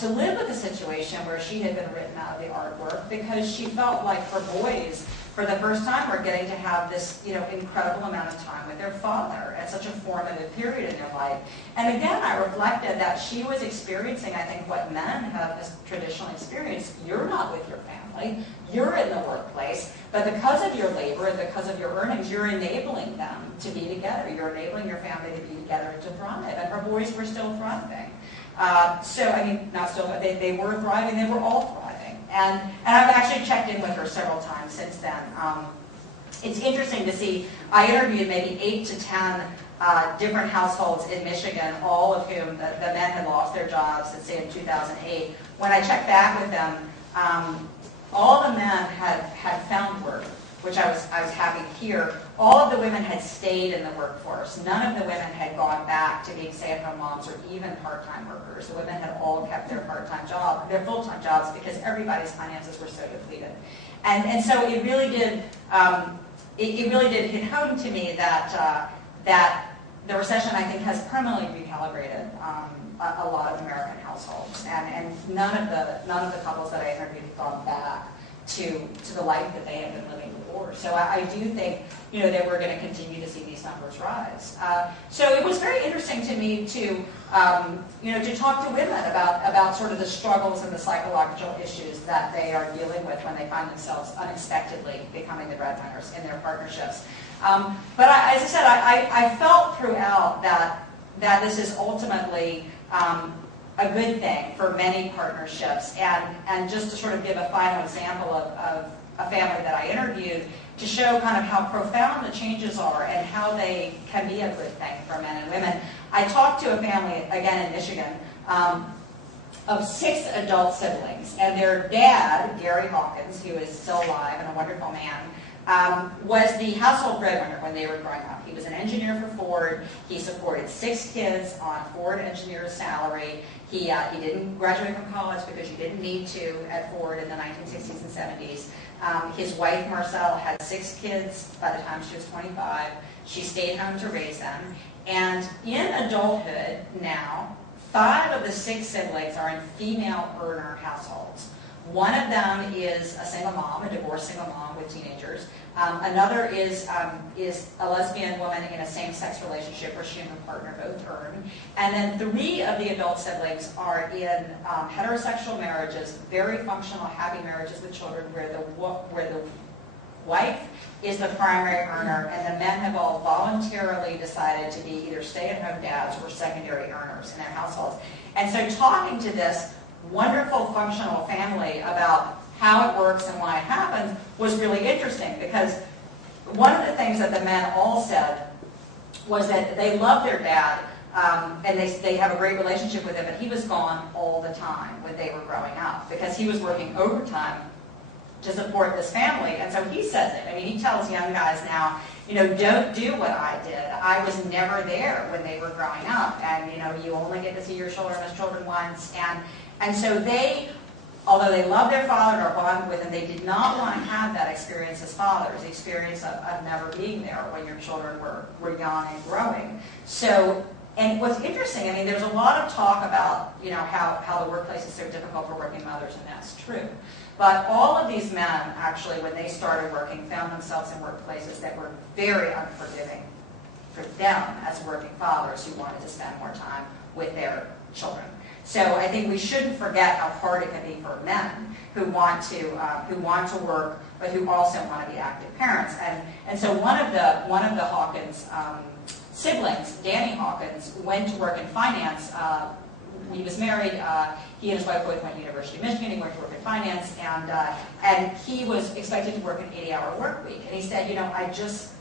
live with a situation where she had been written out of the artwork, because she felt like her boys, for the first time, were getting to have this incredible amount of time with their father at such a formative period in their life. And again, I reflected that she was experiencing, I think, what men have traditionally experienced. You're not with your family, you're in the workplace, but because of your labor and because of your earnings, you're enabling them to be together. You're enabling your family to be together and to thrive. And her boys were still thriving. Not still, but they were thriving, they were all thriving. And I've actually checked in with her several times since then. It's interesting to see, I interviewed maybe 8 to 10 different households in Michigan, all of whom the men had lost their jobs, let's say in 2008. When I checked back with them, all the men had found work, which I was happy to hear. All of the women had stayed in the workforce. None of the women had gone back to being stay-at-home moms or even part-time workers. The women had all kept their part-time job, their full-time jobs, because everybody's finances were so depleted. And so it really did hit home to me that the recession, I think, has permanently recalibrated a lot of American households, and none of the couples that I interviewed have gone back to the life that they had been living before. So I do think that we're going to continue to see these numbers rise. So it was very interesting to me to talk to women about sort of the struggles and the psychological issues that they are dealing with when they find themselves unexpectedly becoming the breadwinners in their partnerships. But as I said, I felt throughout that this is ultimately a good thing for many partnerships. And just to sort of give a final example of a family that I interviewed, to show kind of how profound the changes are and how they can be a good thing for men and women. I talked to a family, again in Michigan, of 6 adult siblings, and their dad, Gary Hawkins, who is still alive and a wonderful man, was the household breadwinner when they were growing up. He was an engineer for Ford. He supported 6 kids on Ford engineer's salary. He didn't graduate from college because you didn't need to at Ford in the 1960s and 70s. His wife, Marcelle, had 6 kids by the time she was 25. She stayed home to raise them. And in adulthood now, 5 of the 6 siblings are in female earner households. One of them is a single mom, a divorced single mom with teenagers. Another is a lesbian woman in a same-sex relationship where she and her partner both earn. And then 3 of the adult siblings are in heterosexual marriages, very functional, happy marriages with children, where the wife is the primary earner, and the men have all voluntarily decided to be either stay-at-home dads or secondary earners in their households. And so talking to this wonderful functional family about how it works and why it happens was really interesting, because one of the things that the men all said was that they love their dad, and they have a great relationship with him, but he was gone all the time when they were growing up because he was working overtime to support this family. And so he says it. I mean, he tells young guys now, you know, don't do what I did. I was never there when they were growing up, and you know, you only get to see your children as children once. And so they, although they loved their father and are bonded with him, they did not want to have that experience as fathers, the experience of never being there when your children were young and growing. So, and what's interesting, I mean, there's a lot of talk about, you know, how the workplace is so difficult for working mothers, and that's true. But all of these men, actually, when they started working, found themselves in workplaces that were very unforgiving for them as working fathers who wanted to spend more time with their children. So I think we shouldn't forget how hard it can be for men who want to work, but who also want to be active parents. And so one of the Hawkins siblings, Danny Hawkins, went to work in finance. He was married. He and his wife both went to University of Michigan. He went to work in finance, and he was expected to work an 80-hour work week. And he said, you know, I just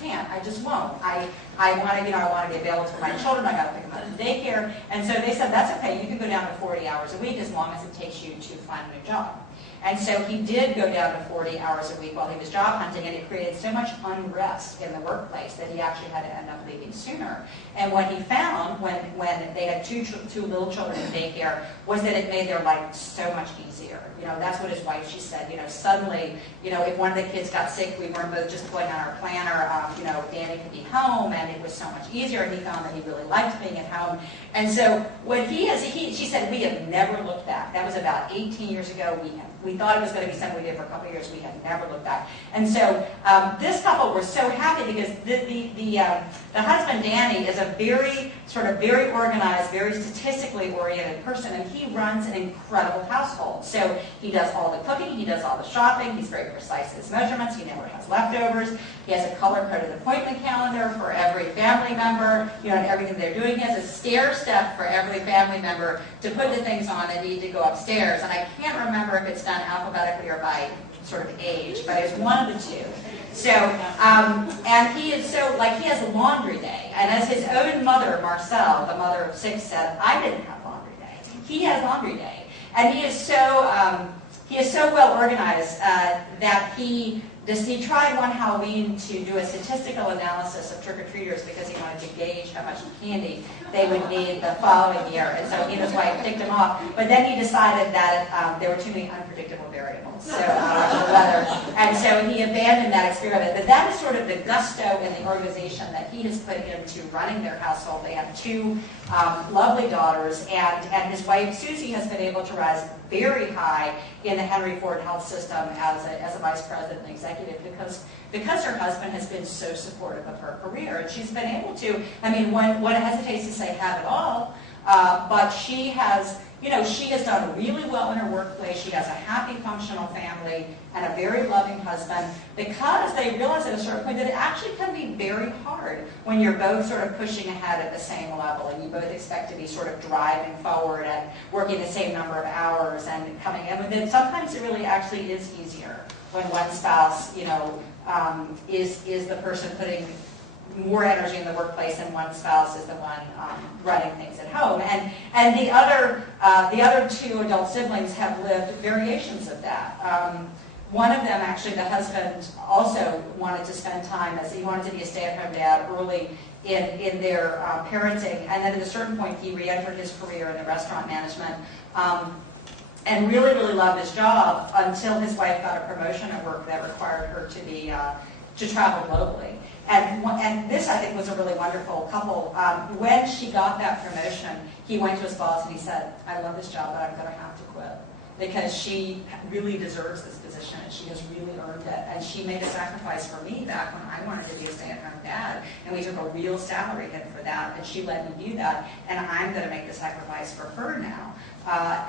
can't. I just won't. I want to, you know, I want to be available for my children. I got to pick them up from daycare. And so they said, that's okay. You can go down to 40 hours a week as long as it takes you to find a new job. And so he did go down to 40 hours a week while he was job hunting, and it created so much unrest in the workplace that he actually had to end up leaving sooner. And what he found when they had two little children in daycare was that it made their life so much easier. You know, that's what his wife, she said, you know, suddenly, you know, if one of the kids got sick, we weren't both just pulling on our planner, you know, Danny could be home, and it was so much easier, and he found that he really liked being at home. And so what she said, we have never looked back. That was about 18 years ago. We thought it was going to be something we did for a couple of years. We have never looked back. And so this couple were so happy because the husband, Danny, is a very organized, very statistically oriented person, and he runs an incredible household. So he does all the cooking, he does all the shopping, he's very precise in his measurements, he never has leftovers, he has a color-coded appointment calendar for every family member, you know, and everything they're doing. He has a stair step for every family member to put the things on that need to go upstairs. And I can't remember if it's done alphabetically or by sort of age, but it's one of the two. So, and he is so, like, he has a laundry day. And as his own mother, Marcel, the mother of 6, said, I didn't have laundry day. He has laundry day. And he is so well organized that he tried one Halloween to do a statistical analysis of trick-or-treaters because he wanted to gauge how much candy they would need the following year. And so he and his wife ticked them off. But then he decided that there were too many unpredictable variables, so the weather. And so he abandoned that experiment. But that is sort of the gusto and the organization that he has put into running their household. They have 2 lovely daughters, and his wife, Susie, has been able to rise very high in the Henry Ford Health System as a vice president and executive because her husband has been so supportive of her career. And she's been able to, I mean, one hesitates to say have it all, but she has, you know, she has done really well in her workplace. She has a happy, functional family and a very loving husband because they realize at a certain point that it actually can be very hard when you're both sort of pushing ahead at the same level and you both expect to be sort of driving forward and working the same number of hours and coming in. But sometimes it really actually is easier when one spouse, you know, is the person putting more energy in the workplace and one spouse is the one running things at home. And the other 2 adult siblings have lived variations of that. One of them, actually, the husband also wanted to spend time as he wanted to be a stay-at-home dad early in their parenting. And then at a certain point, he re-entered his career in the restaurant management and really, really loved his job until his wife got a promotion at work that required her to travel globally. And this, I think, was a really wonderful couple. When she got that promotion, he went to his boss and he said, I love this job, but I'm going to have to quit because she really deserves this position and she has really earned it. And she made a sacrifice for me back when I wanted to be a stay-at-home dad, and we took a real salary hit for that, and she let me do that, and I'm going to make the sacrifice for her now.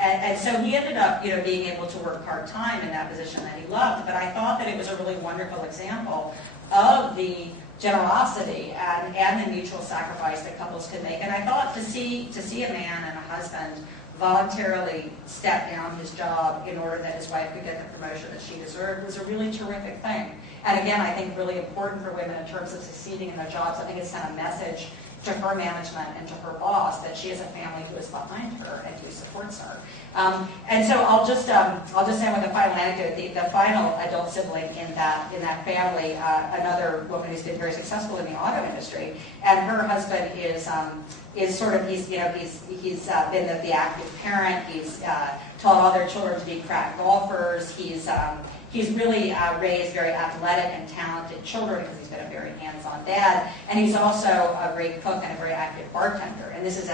And so he ended up, you know, being able to work part-time in that position that he loved. But I thought that it was a really wonderful example of the generosity and the mutual sacrifice that couples can make. And I thought to see a man and a husband voluntarily step down his job in order that his wife could get the promotion that she deserved was a really terrific thing. And again, I think really important for women in terms of succeeding in their jobs. I think it sent a message to her management and to her boss that she has a family who is behind her and who supports her. And so I'll just say with the final anecdote, the final adult sibling in that family, another woman who's been very successful in the auto industry, and her husband is sort of he's been the active parent. He's taught all their children to be crack golfers. He's really raised very athletic and talented children because he's been a very hands-on dad, and he's also a great cook and a very active bartender. And this is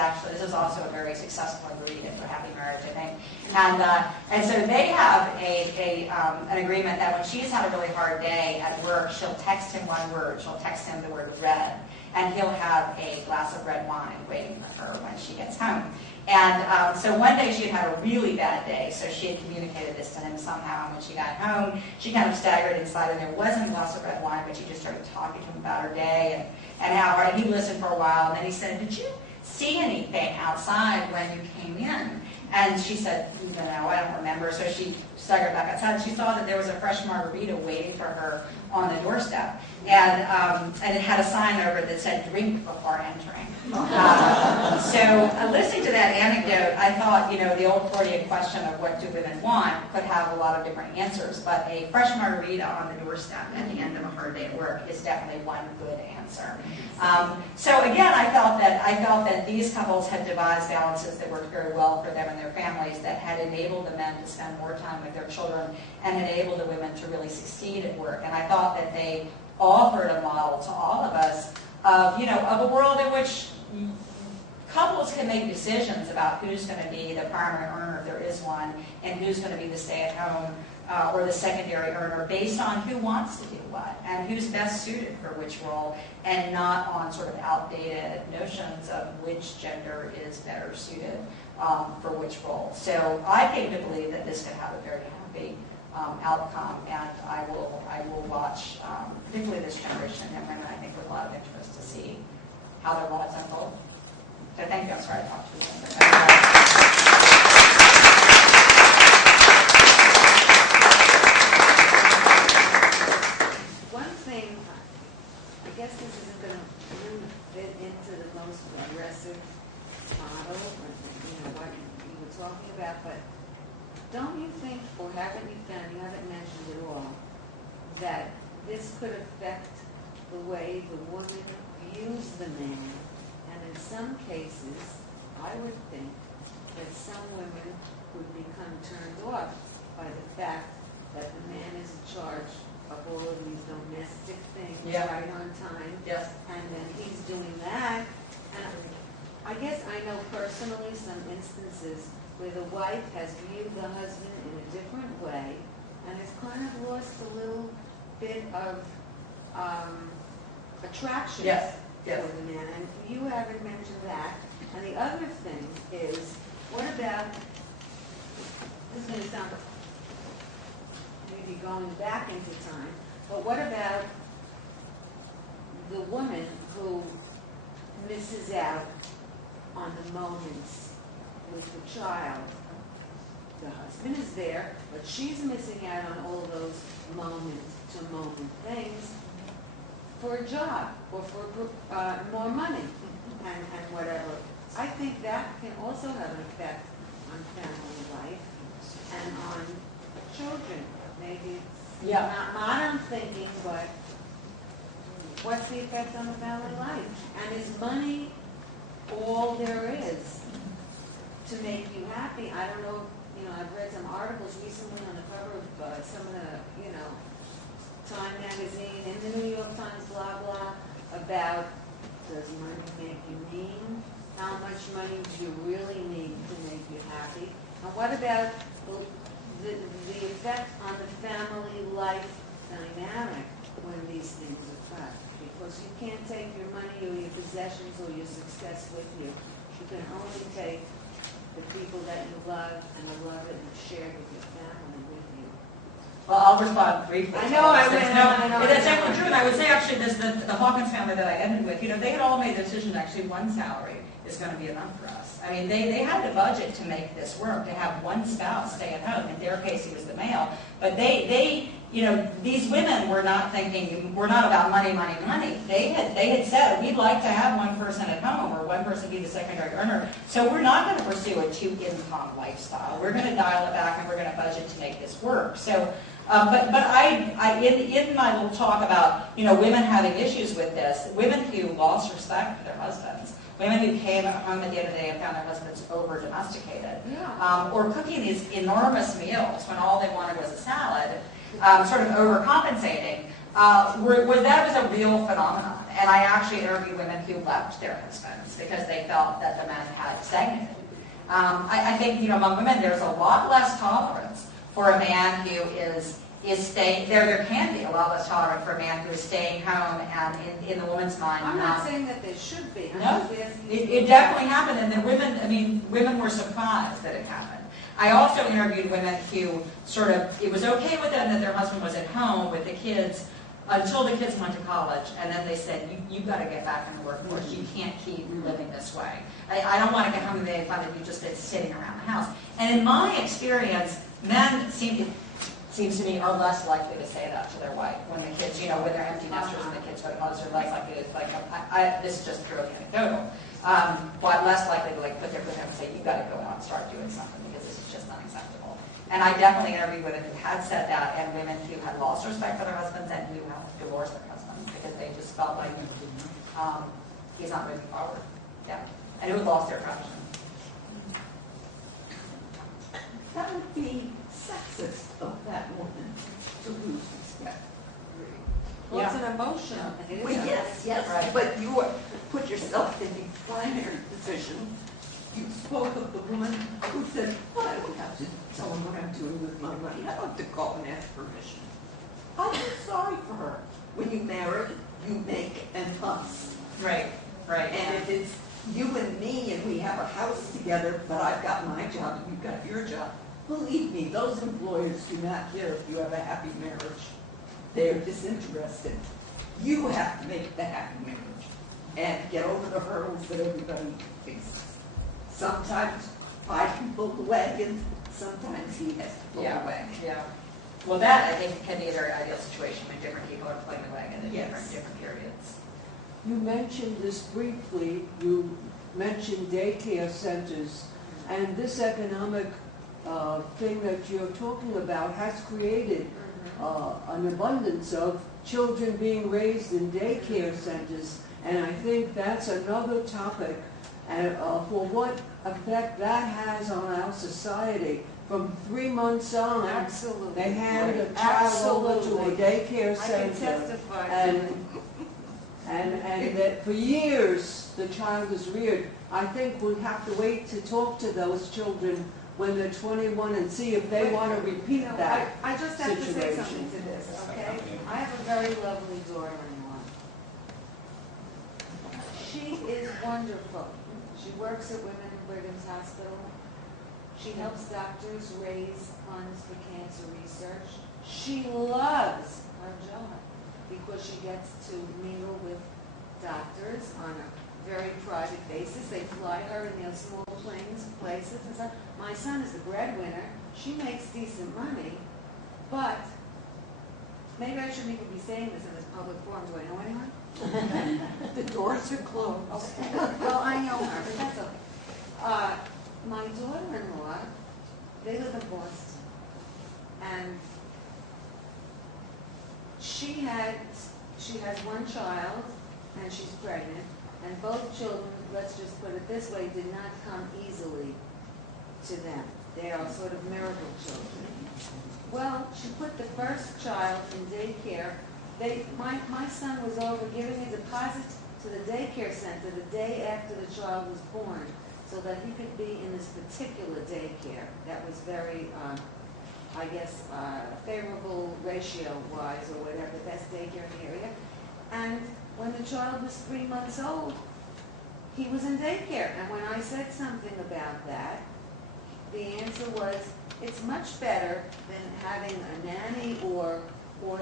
also a very successful ingredient for a happy marriage, I think. And so they have an agreement that when she's had a really hard day at work, she'll text him one word. She'll text him the word red, and he'll have a glass of red wine waiting for her when she gets home. And so one day she had a really bad day, so she had communicated this to him somehow, and when she got home, she kind of staggered inside, and there wasn't a glass of red wine, but she just started talking to him about her day and how hard, and he listened for a while, and then he said, "Did you see anything outside when you came in?" And she said, "No, I don't remember." So she staggered back outside, and she saw that there was a fresh margarita waiting for her on the doorstep, and it had a sign over it that said, "Drink before entering." So listening to that anecdote, I thought, the old Freudian question of what do women want could have a lot of different answers, but a fresh margarita on the doorstep at the end of a hard day at work is definitely one good answer. So again, I felt that these couples had devised balances that worked very well for them and their families, that had enabled the men to spend more time with their children and enabled the women to really succeed at work. And I thought that they offered a model to all of us of a world in which couples can make decisions about who's going to be the primary earner, if there is one, and who's going to be the stay-at-home or the secondary earner based on who wants to do what and who's best suited for which role, and not on sort of outdated notions of which gender is better suited for which role. So I came to believe that this could have a very happy outcome, and I will watch, particularly this generation of women, I think, with a lot of interest to see how their lives unfold. So thank you. I'm sorry I talked to you. One thing, I guess this isn't going to fit into the most aggressive model, what you were talking about, but don't you think, or haven't you found, you haven't mentioned at all, that this could affect the way the woman views the man? And in some cases, I would think that some women would become turned off by the fact that the man is in charge of all of these domestic things right on time. Yes. And then he's doing that. And I guess I know personally some instances where the wife has viewed the husband in a different way and has kind of lost a little bit of attraction for the man. And you haven't mentioned that. And the other thing is, what about, this is going to sound maybe going back into time, but what about the woman who misses out on the moments with the child? The husband is there, but she's missing out on all those moment-to-moment things for a job or for more money and whatever. I think that can also have an effect on family life and on children. Maybe it's not modern thinking, but what's the effect on the family life? And is money all there is to make you happy? I don't know. I've read some articles recently on the cover of some of the, Time magazine, in the New York Times, blah, blah, about does money make you mean? How much money do you really need to make you happy? And what about the effect on the family life dynamic when these things affect? Because you can't take your money or your possessions or your success with you. You can only take the people that you love and the love that you've shared with your family with you. Well, I'll respond briefly. I know. That's actually true. And I would say, actually, the Hawkins family that I ended with, they had all made the decision, actually, one salary is going to be enough for us. I mean, they had the budget to make this work, to have one spouse stay at home. In their case, he was the male. But they you know, these women were not thinking, we're not about money, money, money. They had said, we'd like to have one person at home or one person be the secondary earner. So we're not going to pursue a two-income lifestyle. We're going to dial it back and we're going to budget to make this work. So, but I in my little talk about, you know, women having issues with this, women who lost respect for their husbands, women who came home at the end of the day and found their husbands over-domesticated, or cooking these enormous meals when all they wanted was a salad, sort of overcompensating, that was a real phenomenon. And I actually interviewed women who left their husbands because they felt that the men had stagnated. I think, you know, among women there's a lot less tolerance for a man who is staying, there can be a lot less tolerance for a man who is staying home and in the woman's mind. I'm not saying that there should be. No, it definitely happened, and the women, I mean, women were surprised that it happened. I also interviewed women who sort of, it was okay with them that their husband was at home with the kids until the kids went to college, and then they said, you've got to get back in the workforce. You can't keep living this way. I don't want to get home and they find that you've just been sitting around the house. And in my experience, men seems to me are less likely to say that to their wife when the kids, you know, when they're empty nesters and the kids go to college, they're less likely to, like, this is just purely anecdotal, but less likely to, like, put their foot down and say, you've got to go out and start doing something because this is just unacceptable. And I definitely interviewed women who had said that, and women who had lost respect for their husbands and who had divorced their husbands because they just felt like he's not moving forward. Yeah, and who had lost their trust. That would be sexist of that woman to lose respect. Well, it's an emotion. It Well, is. yes, Right. but you put yourself in the primary position. You spoke of the woman who said, well, I don't have to tell him what I'm doing with my money. I don't have to call and ask permission. I feel sorry for her. When you marry, you make an us. Right, right. And if it's you and me and we have a house together, but I've got my job and you've got your job, believe me, those employers do not care if you have a happy marriage. They are disinterested. You have to make the happy marriage and get over the hurdles that everybody faces. Sometimes I can pull the wagon, sometimes he has to pull the wagon. Yeah. Well, that, I think, can be a very ideal situation when different people are pulling the wagon at Yes. different periods. You mentioned this briefly. You mentioned daycare centers, and this economic thing that you're talking about has created an abundance of children being raised in daycare centers, and I think that's another topic for what effect that has on our society. From 3 months on, Absolutely. they hand a child over to a daycare I can center, testify to and that for years the child is reared. I think we'll have to wait to talk to those children when they're 21 and see if they want to repeat that. I just have to say situation. something to this, okay? I have a very lovely daughter-in-law. She is wonderful. She works at Women in Britain's Hospital. She helps doctors raise funds for cancer research. She loves her job because she gets to mingle with doctors on a very private basis. They fly her in their small planes, places and stuff. My son is the breadwinner. She makes decent money, but maybe I shouldn't even be saying this in this public forum. Do I know anyone? The doors are closed. Okay. Well, I know her, but that's okay. My daughter-in-law, they live in Boston, and she has one child, and she's pregnant, and both children, let's just put it this way, did not come easily to them. They are sort of miracle children. Well, she put the first child in daycare. My son was over giving a deposit to the daycare center the day after the child was born, so that he could be in this particular daycare. That was very, I guess, favorable ratio-wise or whatever, the best daycare in the area. And when the child was 3 months old, he was in daycare. And when I said something about that, the answer was, it's much better than having a nanny or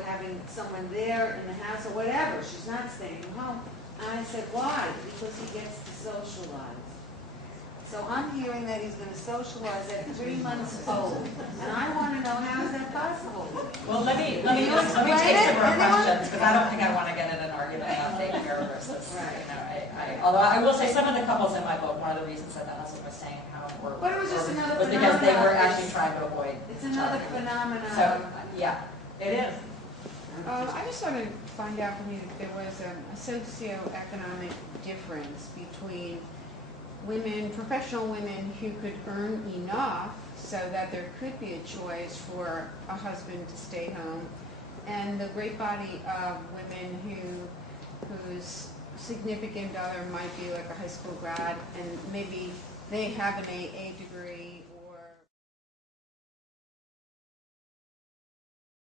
having someone there in the house or whatever. She's not staying home. And I said, why? Because he gets to socialize. So I'm hearing that he's gonna socialize at 3 months old, and I wanna know how is that possible? Well, let me take some more questions, because I don't think I want to get in an argument about daycare versus, although I will say some of the couples in my book, one of the reasons that the husband was saying how important But it was just another was because they were phenomenon. actually trying to avoid. It's another child abuse. phenomenon. So, yeah, it is. I just wanted to find out from you if there was a socioeconomic difference between women, professional women who could earn enough so that there could be a choice for a husband to stay home, and the great body of women whose significant other might be like a high school grad, and maybe they have an AA degree